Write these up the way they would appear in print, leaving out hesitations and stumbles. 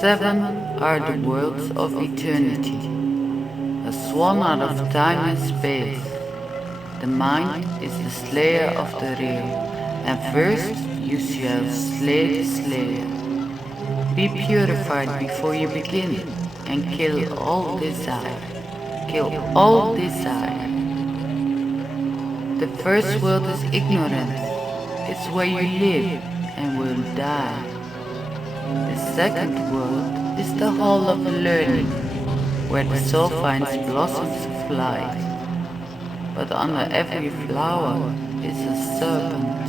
7 are the worlds of eternity, a swan out of time and space. The mind is the slayer of the real, and first you shall slay the slayer. Be purified before you begin, and kill all desire. Kill all desire. The first world is ignorance. It's where you live and will die. The second world is the hall of learning, where the soul finds blossoms of light. But under every flower is a serpent.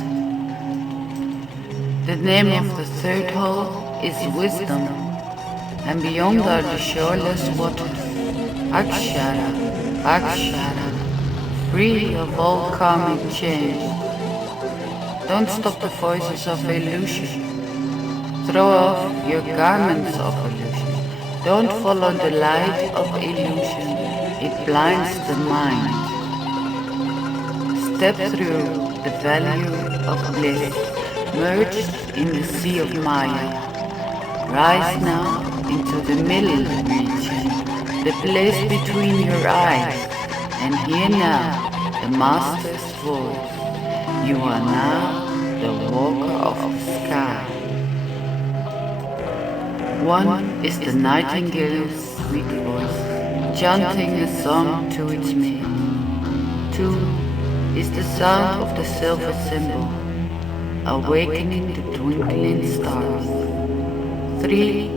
The name of the third hall is wisdom, and beyond are the shoreless waters, Akshara, Akshara, free of all karmic change. Don't stop the voices of illusion. Throw off your garments of illusion. Don't follow the light of illusion. It blinds the mind. Step through the valley of bliss, merged in the sea of Maya. Rise now into the middle region, the place between your eyes, and hear now the Master's voice. You are now the walker of the sky. 1 is the nightingale's sweet voice, chanting a song to its mate. 2 is the sound of the silver cymbal, awakening the twinkling stars. 3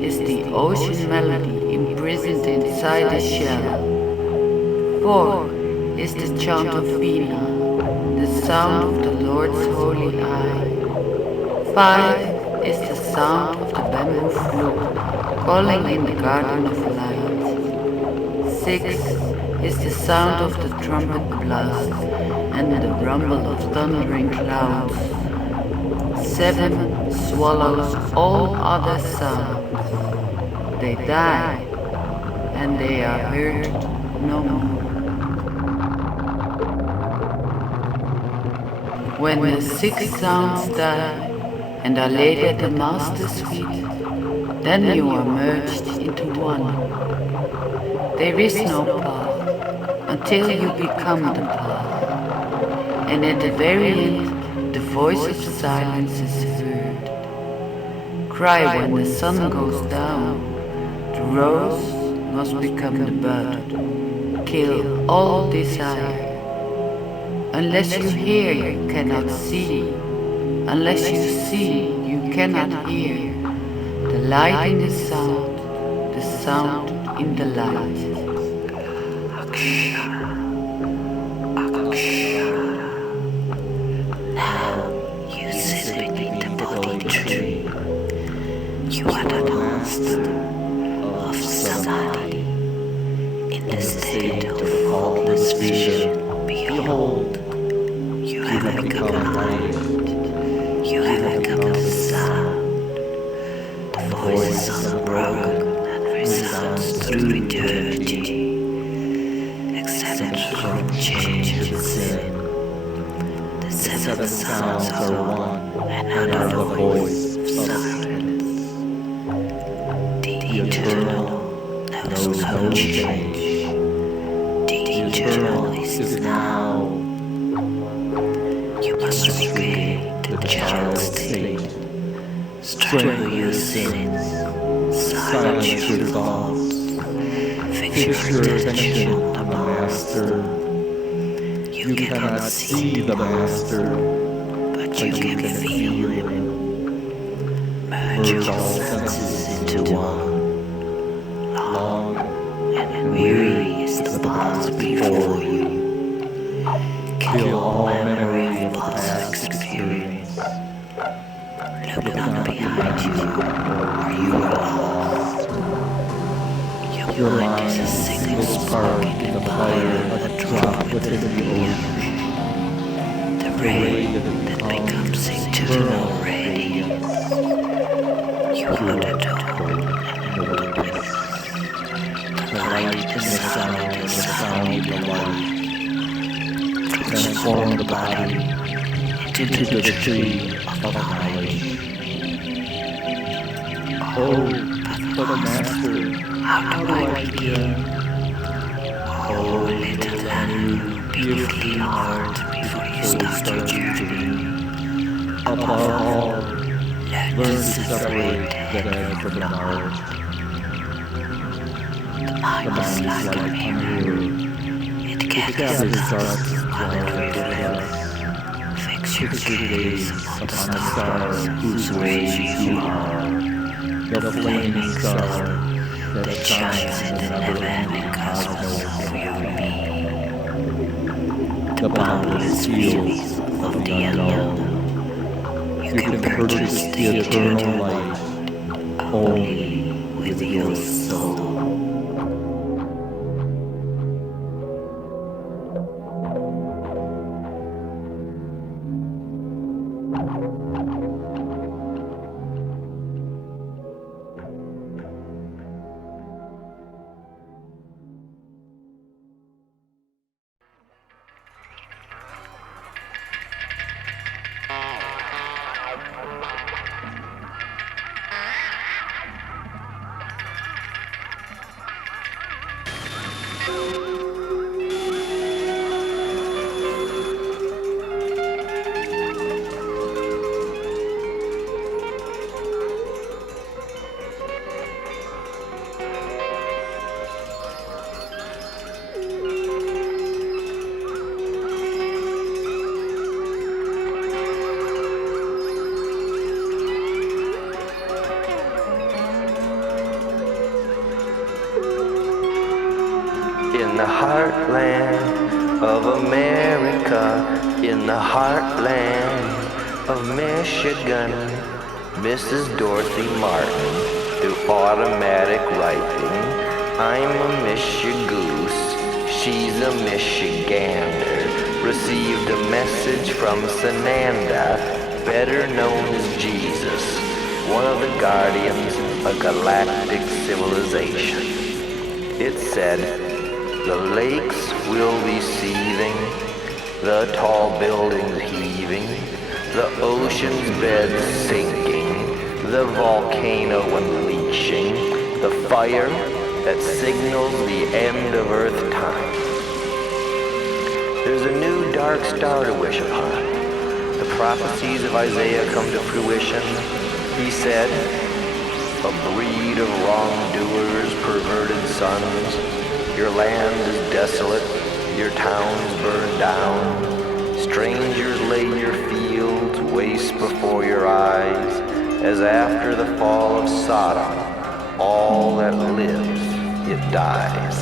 is the ocean melody imprisoned inside a shell. 4 is the chant of Vina, the sound of the Lord's holy eye. 5 is the sound of the bamboo flute calling in the garden of light. 6 is the sound of the trumpet blast and the rumble of thundering clouds. 7 swallows all other sounds. They die, and they are heard no more. When the 6 sounds die and are laid at the Master's feet, then you are merged into one. There is no path until you become the path, and at the very end the voice of silence is heard. Cry when the sun goes down, the rose must become the bud. Kill all desire. Unless you hear, you cannot see. Unless you see, you cannot hear. The light in the sound in the light. Akshara, Akshara. Now you sit beneath the body tree. You are the master of samadhi. In the state of faultless vision, behold, you have become light. You have become the sound. The voice is unbroken and resounds through eternity. Exempt from change and sin. The 7 sounds are one and under the voice of silence. The eternal knows no change. The eternal is now. You must regain the child's state. Strangle your sins. Silence your thoughts. Fix your attention on the Master. You cannot see the Master, but you can feel him. Merge your senses into one. Long and weary is the path before you. Kill all memory of past experience. Look not behind you, or you are lost. Your mind is a single spark in the fire of a drop within the ocean. The ray that becomes eternal radiance. You are the dawn and the bliss. The light and the sound is the sound of life. Transform the body into the tree of knowledge. Oh, But Master, how do I begin? Oh, little lamb, be of clean heart before you start your journey. Above all, Learn to separate the head from the heart. The mind is like a mirror. It gathers dust while it reflects. Fix your gaze upon the stars whose rays you are. The flaming star that shines in the never-ending cosmos of your being. The boundless fields of the unknown. You can purchase the eternal light only with your soul. In the heartland of America, in the heartland of Michigan, Mrs. Dorothy Martin, through automatic writing, I'm a Michigoose, she's a Michigander, received a message from Sananda, better known as Jesus, one of the guardians of galactic civilization. It said, the lakes will be seething, the tall buildings heaving, the ocean's bed sinking, the volcano unleashing, the fire that signals the end of Earth time. There's a new dark star to wish upon. The prophecies of Isaiah come to fruition. He said, a breed of wrongdoers, perverted sons, your land is desolate, your towns burned down. Strangers lay your fields waste before your eyes, as after the fall of Sodom, all that lives, it dies.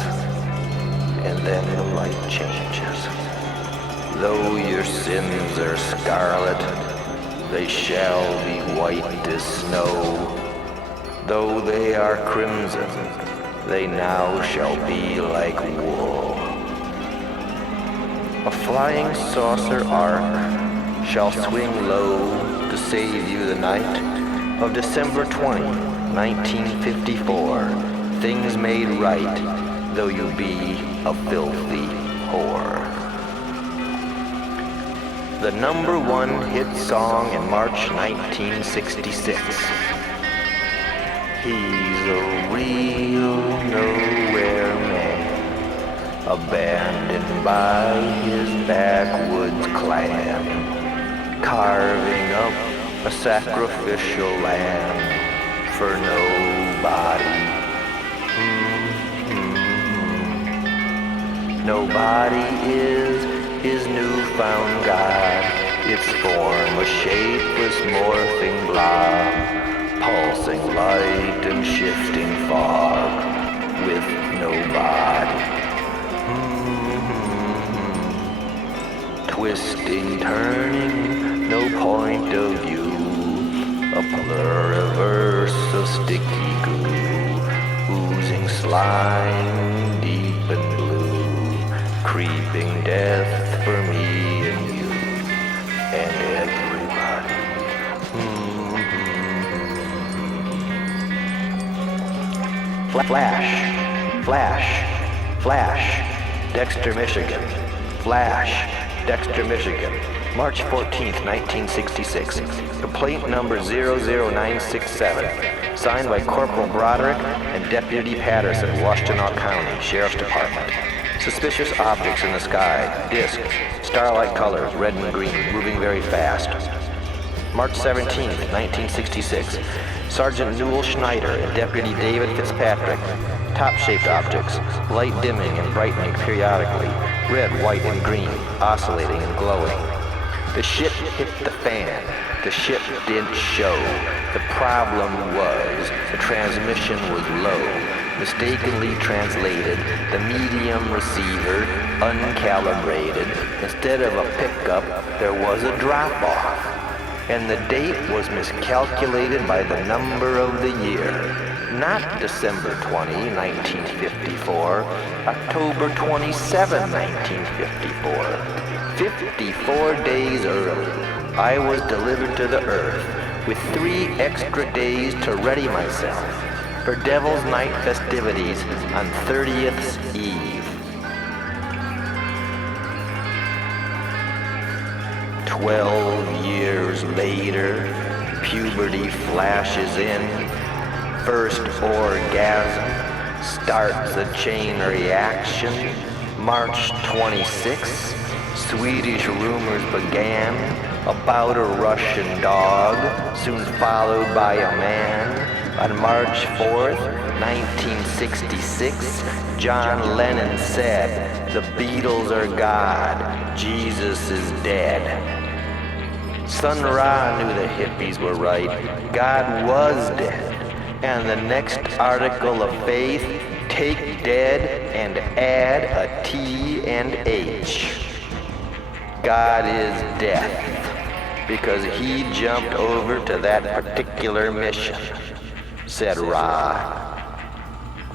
And then the light changes. Though your sins are scarlet, they shall be white as snow. Though they are crimson, they now shall be like wool. A flying saucer ark shall swing low to save you the night of December 20, 1954. Things made right, though you be a filthy whore. The #1 hit song in March 1966. He's a real nowhere man, abandoned by his backwoods clan, carving up a sacrificial lamb for nobody. Nobody is his newfound God, its form a shapeless morphing blob, pulsing light and shifting fog, with no body. Twisting, turning, no point of view, a pluriverse of sticky goo, oozing slime deep and blue, creeping death for me and you, and everybody. Flash, flash, flash, Dexter, Michigan. Flash, Dexter, Michigan. March 14th, 1966. Complaint number 00967. Signed by Corporal Broderick and Deputy Patterson, Washtenaw County Sheriff's Department. Suspicious objects in the sky. Disc. Starlight colors, red and green, moving very fast. March 17th, 1966. Sergeant Newell Schneider and Deputy David Fitzpatrick. Top-shaped objects, light dimming and brightening periodically, red, white, and green, oscillating and glowing. The ship hit the fan. The ship didn't show. The problem was the transmission was low, mistakenly translated, the medium receiver uncalibrated. Instead of a pickup, there was a drop-off. And the date was miscalculated by the number of the year. Not December 20, 1954, October 27, 1954. 54 days early, I was delivered to the earth with 3 extra days to ready myself for Devil's Night festivities on 30th's Eve. 12 years later, puberty flashes in. First orgasm starts a chain reaction. March 26, Swedish rumors began about a Russian dog, soon followed by a man. On March 4th, 1966, John Lennon said, "The Beatles are God, Jesus is dead." Sun Ra knew the hippies were right. God was dead. And the next article of faith, take dead and add a T and H. God is death, because he jumped over to that particular mission, said Ra.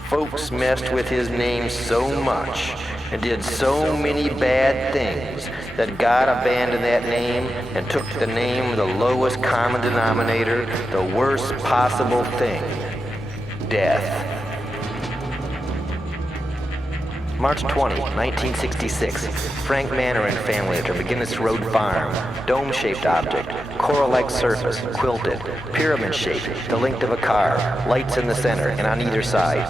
Folks messed with his name so much and did so many bad things that God abandoned that name and took the name of the lowest common denominator, the worst possible thing, death. March 20, 1966. Frank Manor and family at their McGinnis Road farm. Dome-shaped object, coral-like surface, quilted, pyramid-shaped, the length of a car, lights in the center and on either side,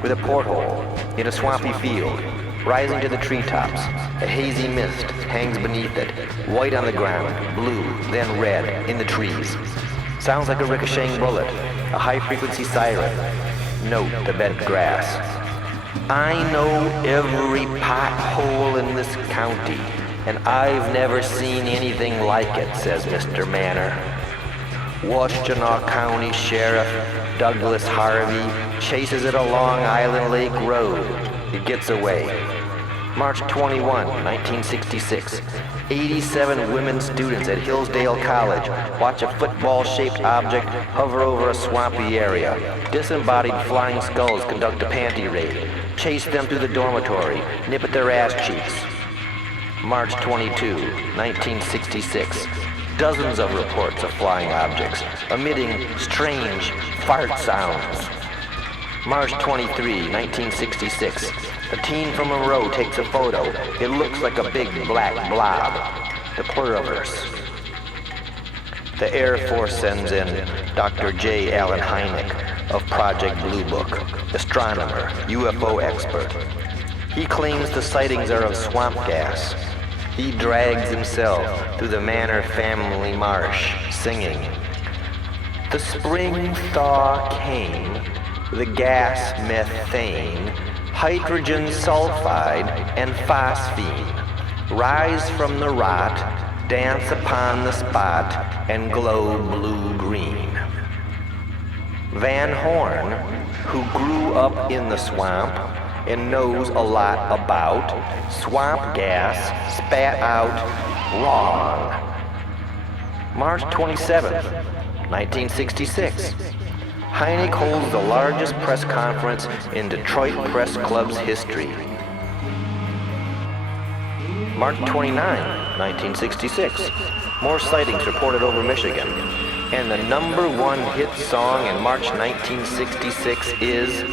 with a porthole in a swampy field. Rising to the treetops, a hazy mist hangs beneath it, white on the ground, blue, then red in the trees. Sounds like a ricocheting bullet, a high-frequency siren. Note the bent grass. I know every pothole in this county, and I've never seen anything like it, says Mr. Manor. Washtenaw County Sheriff Douglas Harvey chases it along Island Lake Road. It gets away. March 21, 1966. 87 women students at Hillsdale College watch a football-shaped object hover over a swampy area. Disembodied flying skulls conduct a panty raid. Chase them through the dormitory, nip at their ass cheeks. March 22, 1966. Dozens of reports of flying objects, emitting strange fart sounds. March 23, 1966. A teen from Monroe takes a photo. It looks like a big black blob. The pluriverse. The Air Force sends in Dr. J. Allen Hynek of Project Blue Book, astronomer, UFO expert. He claims the sightings are of swamp gas. He drags himself through the Manor family marsh, singing. The spring thaw came, the gas methane, hydrogen sulfide, and phosphine rise from the rot, dance upon the spot, and glow blue-green. Van Horn, who grew up in the swamp and knows a lot about swamp gas, spat out wrong. March 27th, 1966. Hynek holds the largest press conference in Detroit Press Club's history. March 29, 1966. More sightings reported over Michigan. And the #1 hit song in March 1966 is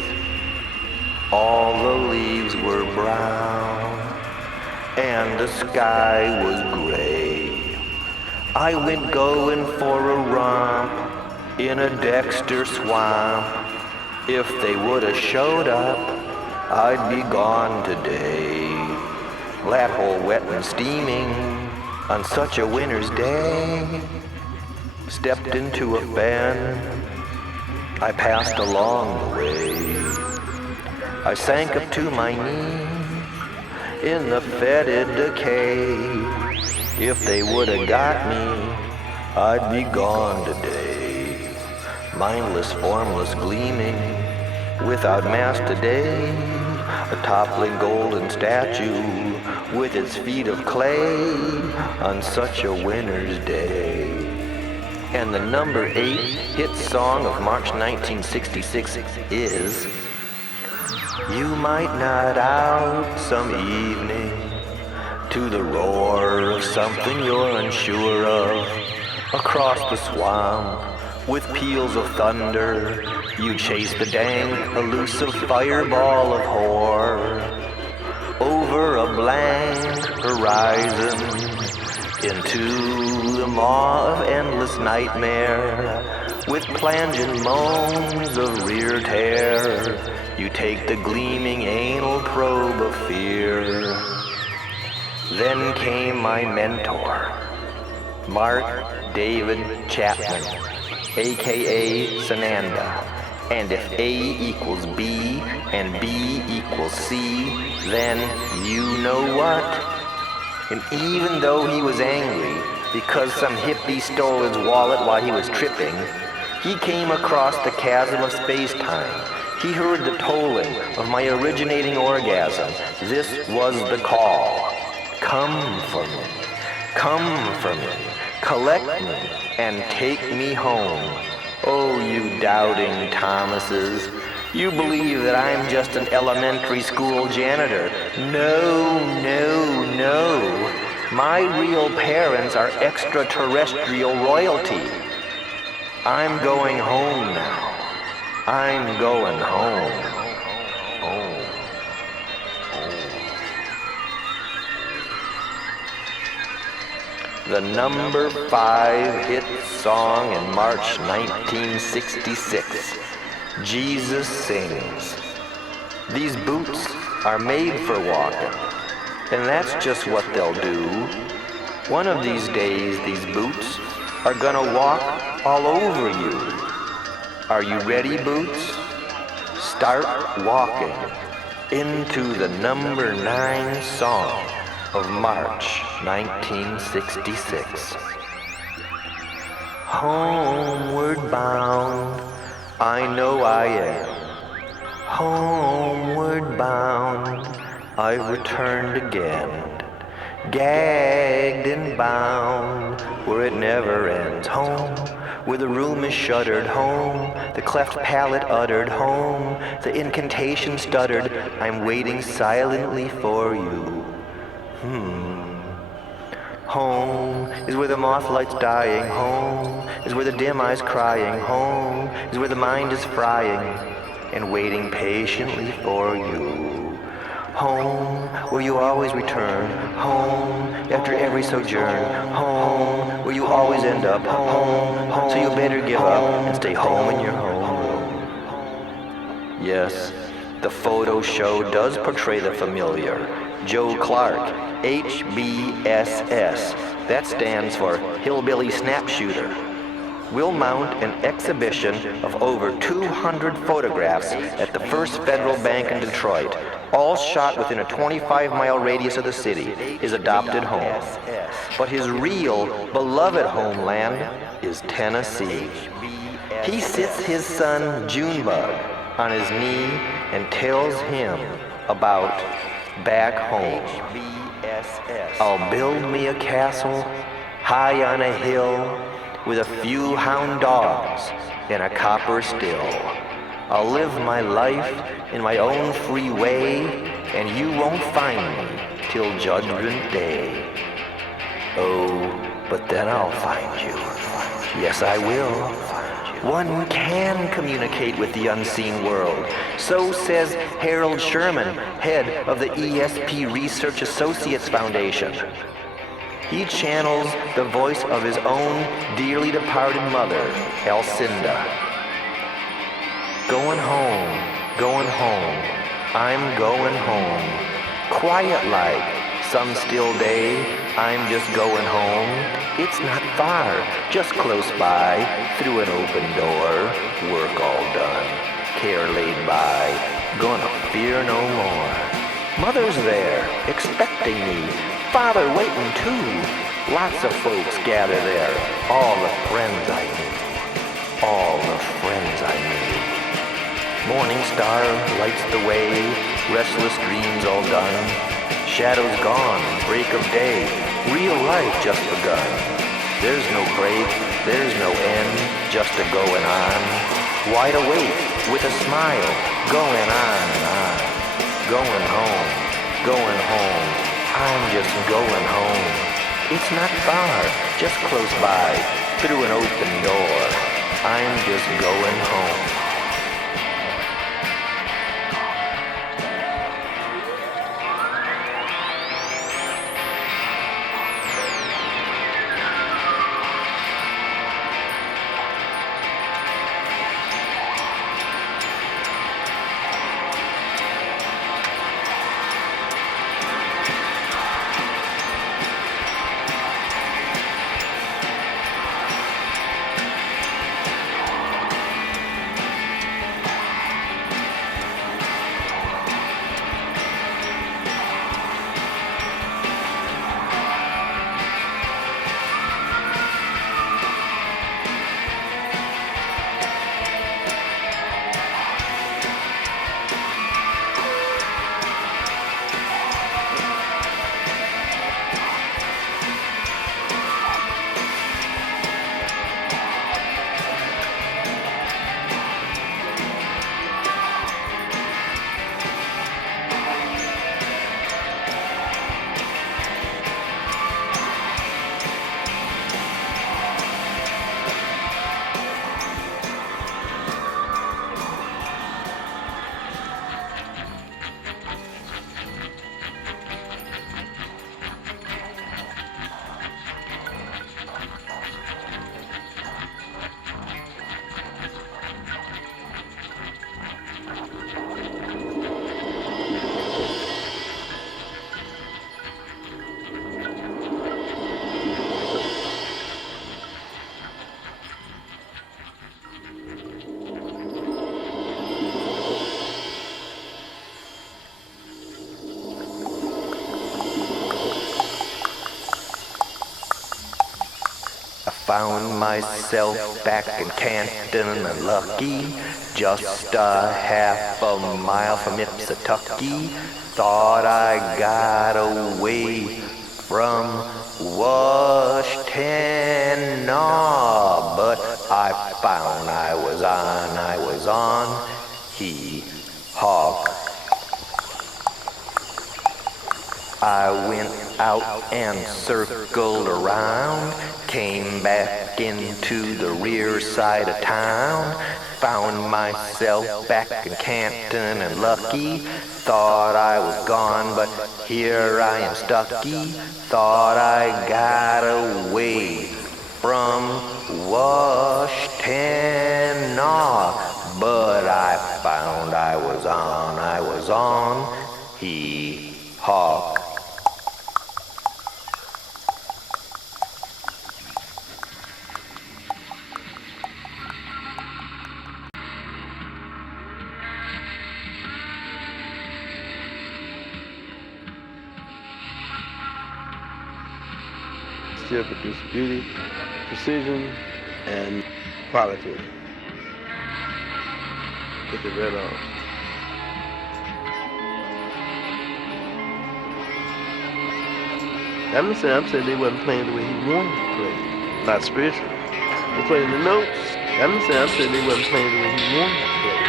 All the Leaves Were Brown and the Sky Was Gray. I went going for a romp in a Dexter swamp. If they would have showed up, I'd be gone today. That hole wet and steaming on such a winter's day. Stepped into a fan, I passed along the way. I sank up to my knee in the fetid decay. If they would have got me, I'd be gone today. Mindless, formless, gleaming, without mass today. A toppling golden statue with its feet of clay on such a winter's day. And the number 8 hit song of March 1966 is You Might Nod Out Some Evening to the roar of something you're unsure of. Across the swamp with peals of thunder, you chase the dank, elusive fireball of horror. Over a blank horizon, into the maw of endless nightmare, with plangent moans of rear tear, you take the gleaming anal probe of fear. Then came my mentor, Mark David Chapman, aka Sananda. And if A equals B and B equals C, then you know what? And even though he was angry because some hippie stole his wallet while he was tripping, he came across the chasm of space-time. He heard the tolling of my originating orgasm. This was the call. Come for me, collect me, and take me home. Oh, you doubting Thomases, you believe that I'm just an elementary school janitor. No. My real parents are extraterrestrial royalty. I'm going home now. I'm going home. The number 5 hit song in March 1966, Jesus Sings. These boots are made for walking, and that's just what they'll do. One of these days, these boots are gonna walk all over you. Are you ready, boots? Start walking into the number 9 song of March 1966. Homeward bound, I know I am. Homeward bound, I've returned again. Gagged and bound, where it never ends. Home, where the room is shuttered. Home, the cleft palate uttered. Home, the incantation stuttered. I'm waiting silently for you. Home is where the moth light's dying. Home is where the dim eye's crying. Home is where the mind is frying and waiting patiently for you. Home where you always return. Home after every sojourn. Home where you always end up. Home, so you better give up and stay home in your home. Yes, the photo show does portray the familiar. Joe Clark, HBSS. That stands for Hillbilly Snapshooter. We'll mount an exhibition of over 200 photographs at the First Federal Bank in Detroit, all shot within a 25-mile radius of the city, his adopted home. But his real, beloved homeland is Tennessee. He sits his son, Junebug, on his knee and tells him about back home. I'll build me a castle high on a hill with a few hound dogs and a copper still. I'll live my life in my own free way, and you won't find me till Judgment Day. Oh, but then I'll find you. Yes, I will. One can communicate with the unseen world. So says Harold Sherman, head of the ESP Research Associates Foundation. He channels the voice of his own dearly departed mother, Alcinda. Going home, I'm going home. Quiet like, some still day, I'm just going home. It's not far, just close by, through an open door. Work all done, care laid by, gonna fear no more. Mother's there, expecting me, father waiting too. Lots of folks gather there, all the friends I knew. Morning star lights the way, restless dreams all done. Shadows gone, break of day, real life just begun. There's no break, there's no end, just a going on. Wide awake, with a smile, going on and on. Going home, I'm just going home. It's not far, just close by, through an open door. I'm just going home. Found myself back in Canton and Lucky, just a half a mile from Ipsatucky. Thought I got away from Washington, but I found I was on Hawk. I went out and circled around, came back into the rear side of town, found myself back in Canton and Lucky, thought I was gone, but here I am stucky, thought I got away from Washington, but I found I was on Hawk. Still produce beauty, precision, and quality. Get the red on. I'm saying they wasn't playing the way he wanted to play, not spiritually. They playing the notes. I'm saying they wasn't playing the way he wanted to play,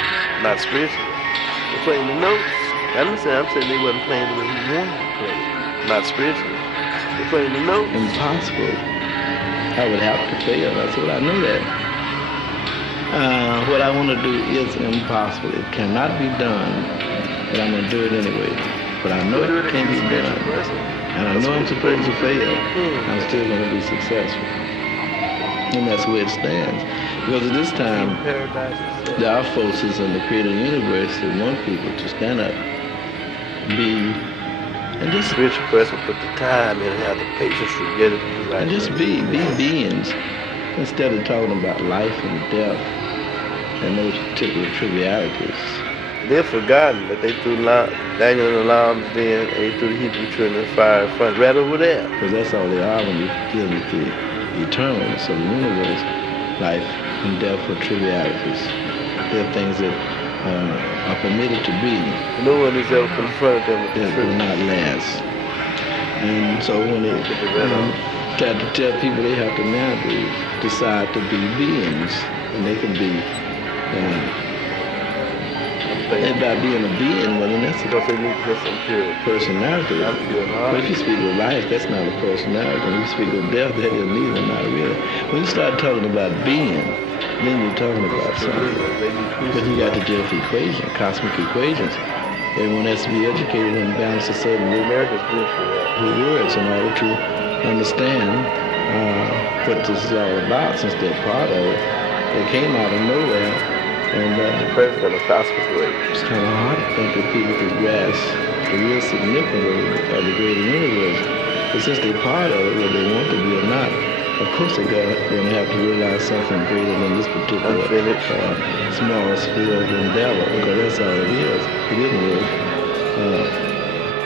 not spiritually. They playing the notes. I'm saying they wasn't playing the way he wanted to play, not spiritually. They playing the notes. Impossible. I would have to fail. That's what I know that. What I want to do is impossible. It cannot be done, but I'm going to do it anyway. But I know it can be done. And I know I'm supposed to fail. I'm still going to be successful. And that's where it stands. Because at this time, there are forces in the creative universe that want people to stand up, be, and just spiritual person put the time in and have the patience to get it right. And just be beings instead of talking about life and death and those particular trivialities. They've forgotten that they threw Daniel and the Lambs then, and they threw the Hebrew children in the fire front right over there. Because that's all they are when you deal with the eternalness of the universe. Life and death are trivialities. They're things that are permitted to be. No one has ever confronted them with the that truth. will not last. And so when they try to tell people they have to now decide to be beings, and they can be, and by being a being, well then that's Because they need to get some pure personality. But if you speak of life, that's not a personality. When you speak of death, that is neither, not really. When you start talking about being, then you're talking about something. But you got the Jeff equation, cosmic equations. Everyone has to be educated and balance a certain America's good for that. words in order to understand what this is all about, since they're part of it. They came out of nowhere, and President of cosmic way. it's kind of hard to think that people could grasp the real significance of the greater universe. But since they're part of it, whether they want to be or not, of course they're going to have to realize something greater than this particular small sphere of endeavor, because that's all it is. It isn't really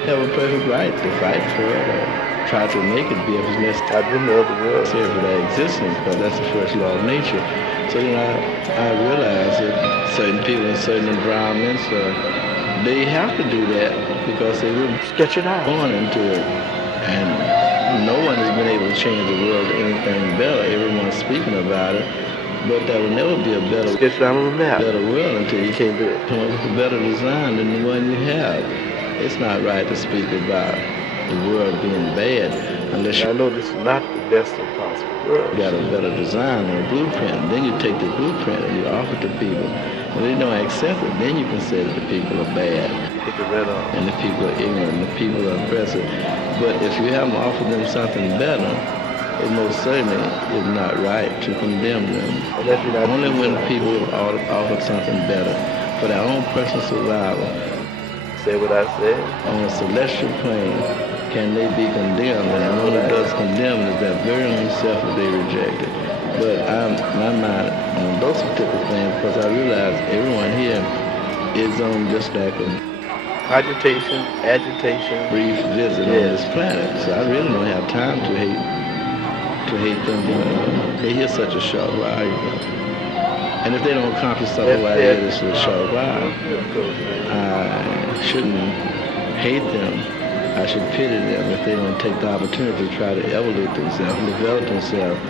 have a perfect right to fight for it or try to make it be if it's necessary. I've been to other worlds. For their existence, because that's the first law of nature. So I realize that certain people in certain environments, they have to do that because they were Sketch it out. born into it. And no one has been able to change the world to anything better. Everyone's speaking about it, but there will never be a better Sketch it out on the map. world until you Can't do it. come up with a better design than the one you have. It's not right to speak about the world being bad unless I you know this is not the best of possible worlds. got a better design or a blueprint. Then you take the blueprint and you offer it to people. When they don't accept it, then you can say that the people are bad Take it right on. and the people are ignorant and the people are oppressive. But if you haven't offered them something better, it most certainly is not right to condemn them. Unless you're not Only when people have offered something better for their own personal survival say what I said. on a celestial plane can they be condemned. And the one who does condemn is that very own self that they rejected. But my mind on those particular things, because I realize everyone here is on just like a Agitation. brief visit on this planet. So I really don't have time to hate them. They're here such a short while, you know. And if they don't accomplish something like that, it's a short while. I shouldn't hate them. I should pity them if they don't take the opportunity to try to evolve themselves, develop themselves,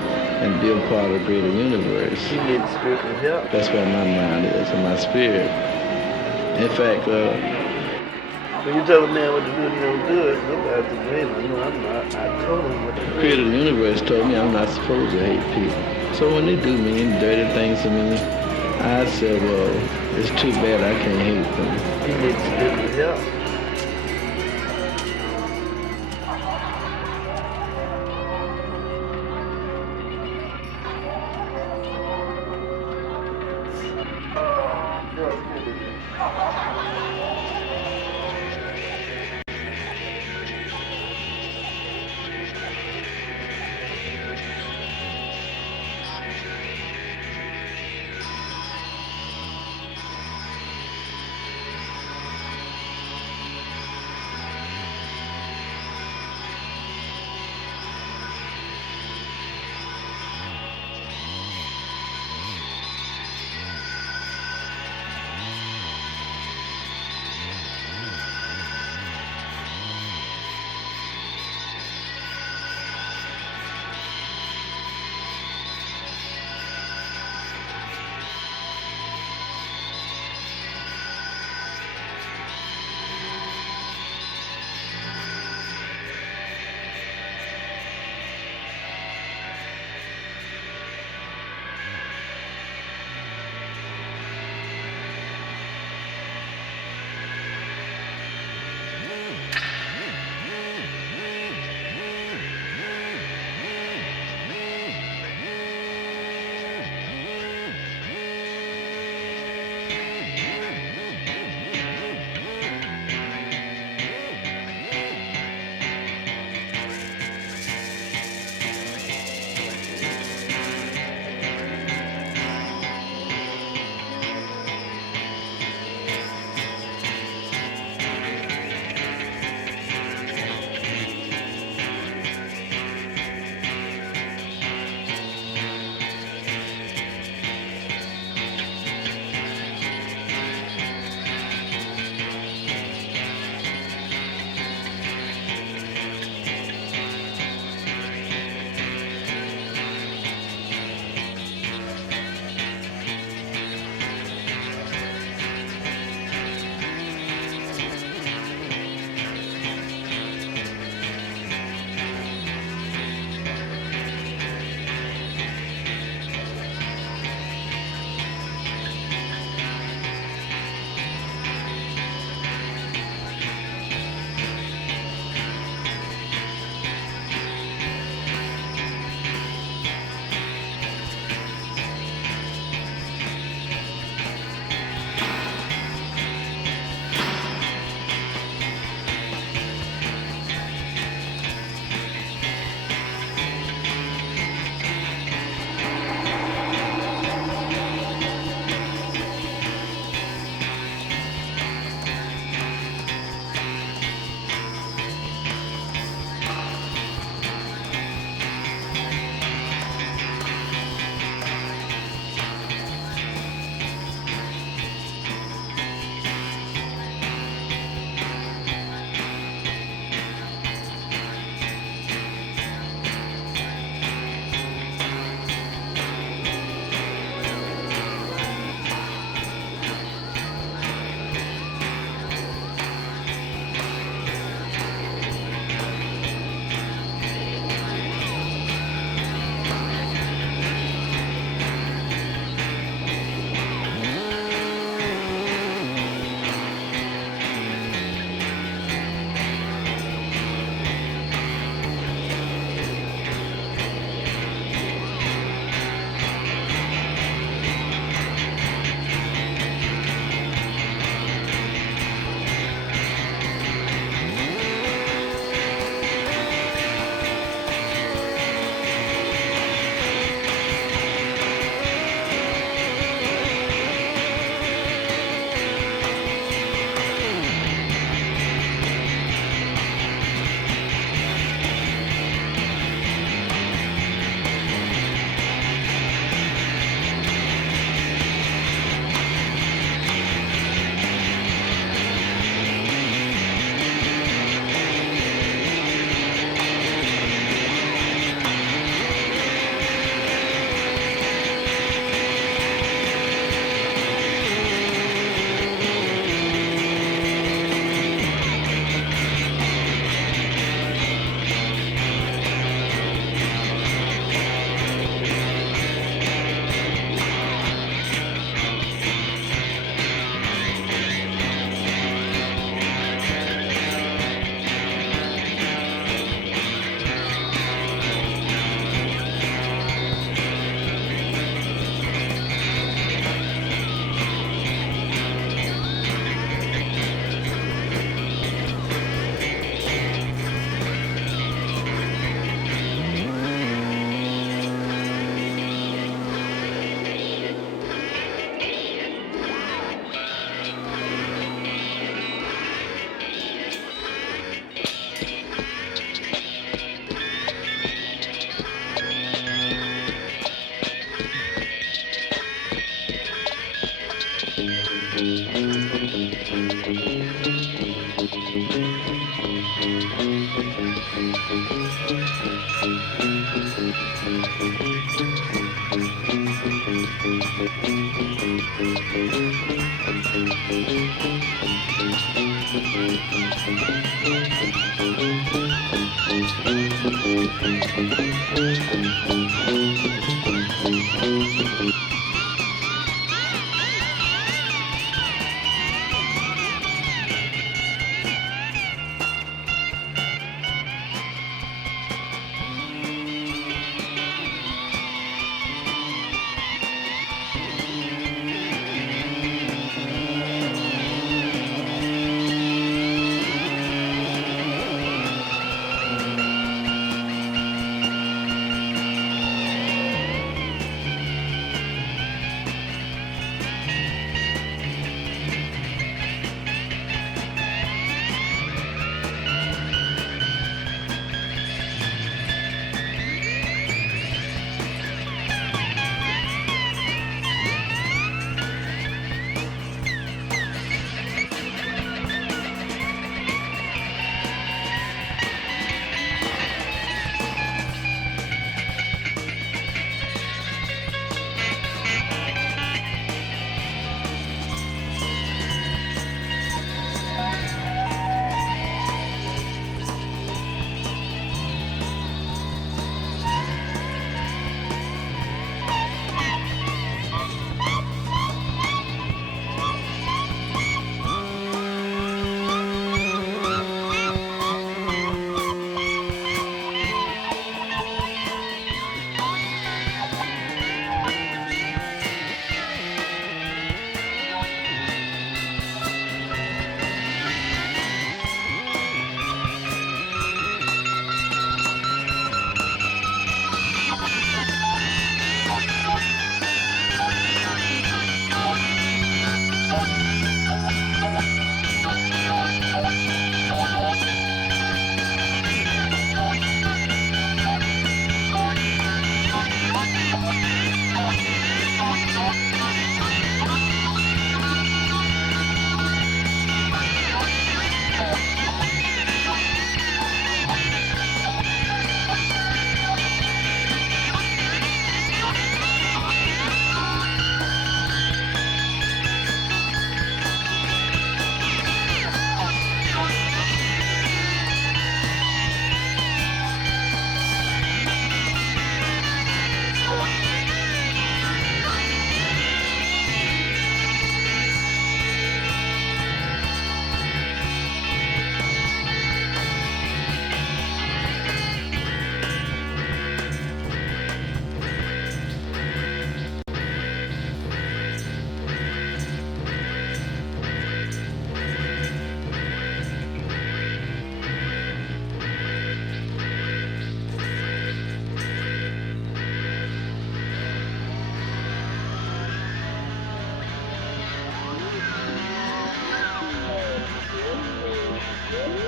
and be a part of the greater universe. You need spiritual help. That's where my mind is, and my spirit. In fact, When you tell a man what to do and he don't do it, nobody's to blame him. No, I'm not. I told him what to the do. creator of the universe told me I'm not supposed to hate people. So when they do mean, dirty things to me, I said, well, it's too bad I can't hate them. He needs spiritual help.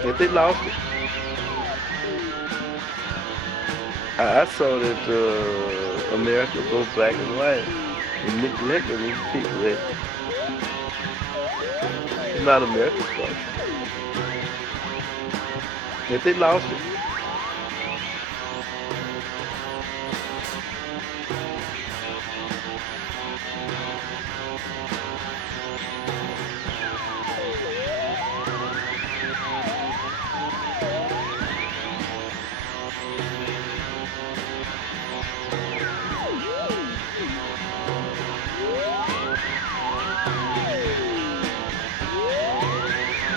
If they lost it, I saw that America goes black and white and neglecting these people. That it's not America's fault. If they lost it,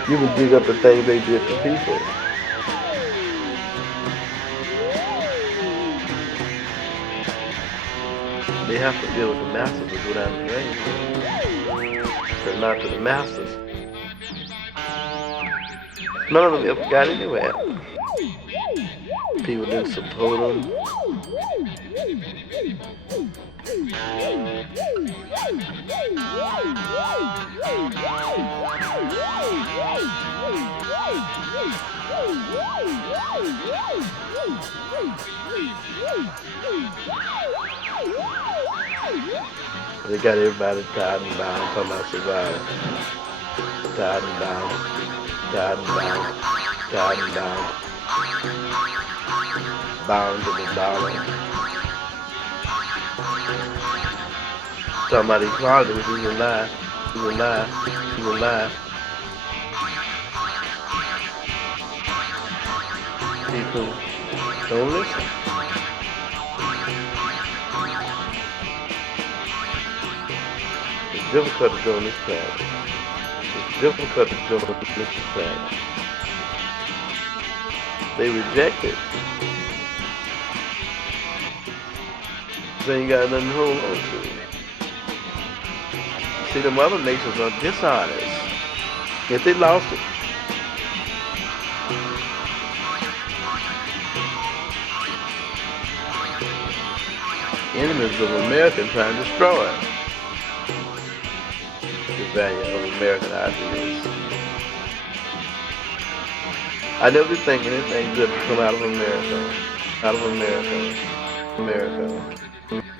you would dig up the things they did to people. They have to deal with the masters to go down the drain. But not to the masters. None of them ever got anywhere. People didn't support them. They got everybody tied and bound, talking about survival. Tied and bound, tied and bound, tied and bound. Bound to the dollar. Talking about equality, which is a lie. It's a lie. It's a lie. People don't listen. It's difficult to do on this planet. It's difficult to do on this planet. They reject it. They ain't got nothing to hold on to. See, them other nations are dishonest. If they lost it, enemies of America trying to destroy it. The value of American ideas. I never be thinking anything good to come out of America. Out of America. America.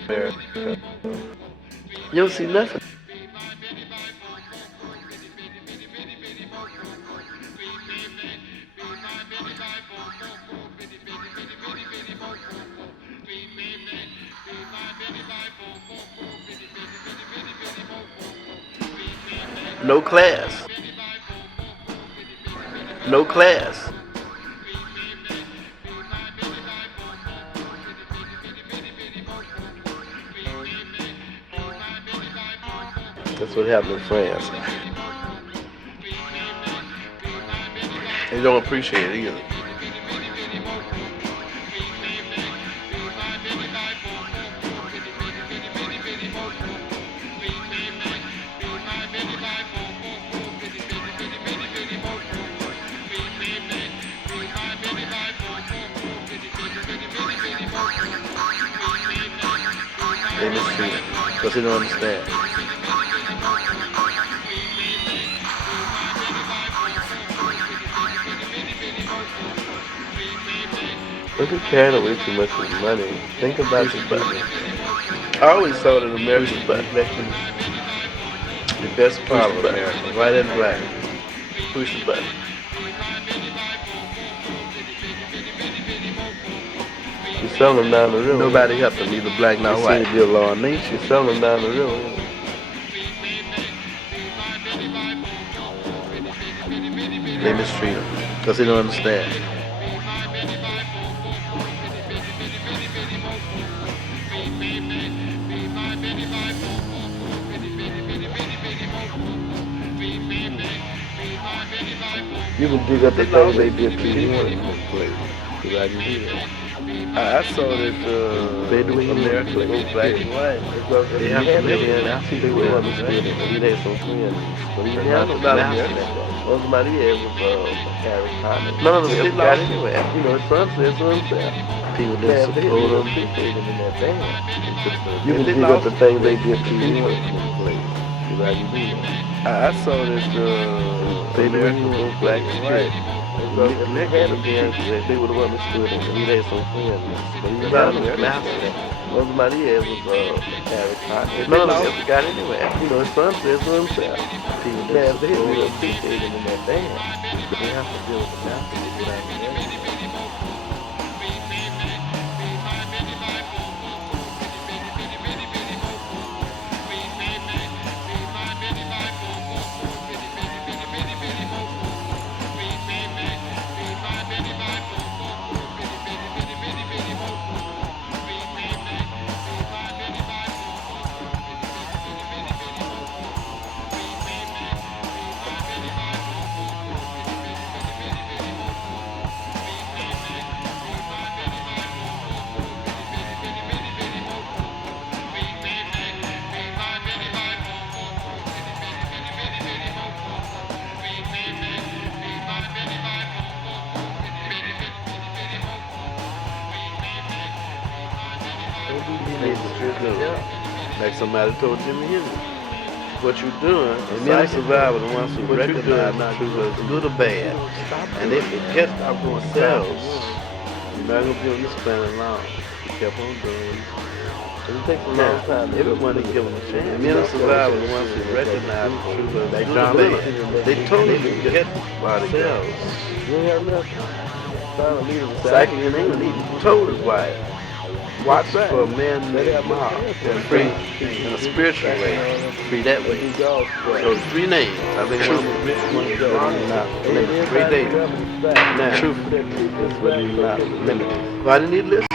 America. You don't see nothing. No class. No class. That's what happened in France. They don't appreciate it either. They mistreat it because they don't understand. Look at carrying away too much with money. Think about your budget. I always saw that America's reflecting the best part of America, white and black. Push the button. You sell them down the river. Nobody helped them, neither black nor white. It seems to be a law of nature. You sell them down the river. They mistreat them because they don't understand. You can dig up the things they did to you in this place. Because I can do that. I saw that they do in America, both black and white. They have to live in. I see they were understood. We had some friends. But we have about America. All somebody had was Cary. None of them got anywhere. You know, his son said so himself. People didn't support them. They played them in that band. You can dig up the things they did to you in this place. Because I can do that. I saw that America was black and white. They had a parents that they would have understood it. We had some friends. But he was out of America. All somebody had was Cary. None of them ever got anywhere. You know, his son said so himself. People didn't support them. They played them in that band. They have to deal with the master to get out of America. Like somebody told Jimmy Henry, what you're doing, and many survivors are the ones who recognize the truth as good or bad, and they forget themselves. You're not going to be on this planet long. You kept on doing It takes a long time. Everyone to give them a chance. Men of survival, the ones who recognize the truth of they totally forget about themselves. Psychic in England, he's totally quiet. Watch for a man named Mark. They're free in a spiritual way. Free that way. So 3 names. I think truth. Not limited. 3 days. Now, truth is not limited. Why didn't he listen?